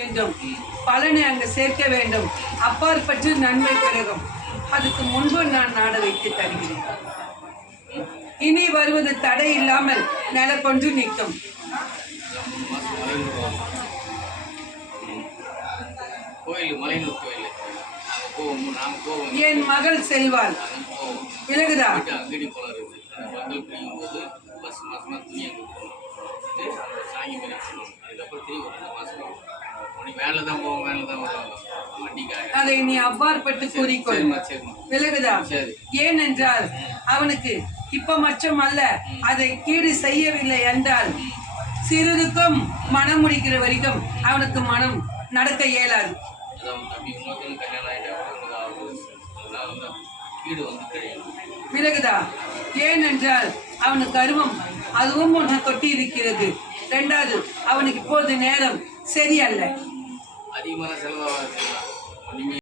வேண்டும், பலனை அங்கு சேர்க்க வேண்டும், அப்பாற்பட்டு நன்மை பெருகும். அதுக்கு முன்பு நான் நாட வைத்து தருகிறேன். இனி வருவது தடை இல்லாமல் நில கொண்டு நிற்கும். என் மகள் செல்வாள். விலகுதா? அதை நீ அவ்வாறுபட்டு கூறிக்கொள். விலகுதா? ஏனென்றால் அவனுக்கு இப்ப மச்சம் அல்ல, அதை கீடு செய்யவில்லை என்றால் சிறிதுக்கும் மனம் முடிக்கிற வரைக்கும் அவனுக்கு மனம் நடக்க இயலாது. விலகுதா? ஏனென்றால் அவனுக்கு கருவம் அதுவும் ஒன்று கொட்டி இருக்கிறது. இரண்டாவது, அவனுக்கு இப்போது நேரம் சரியல்ல.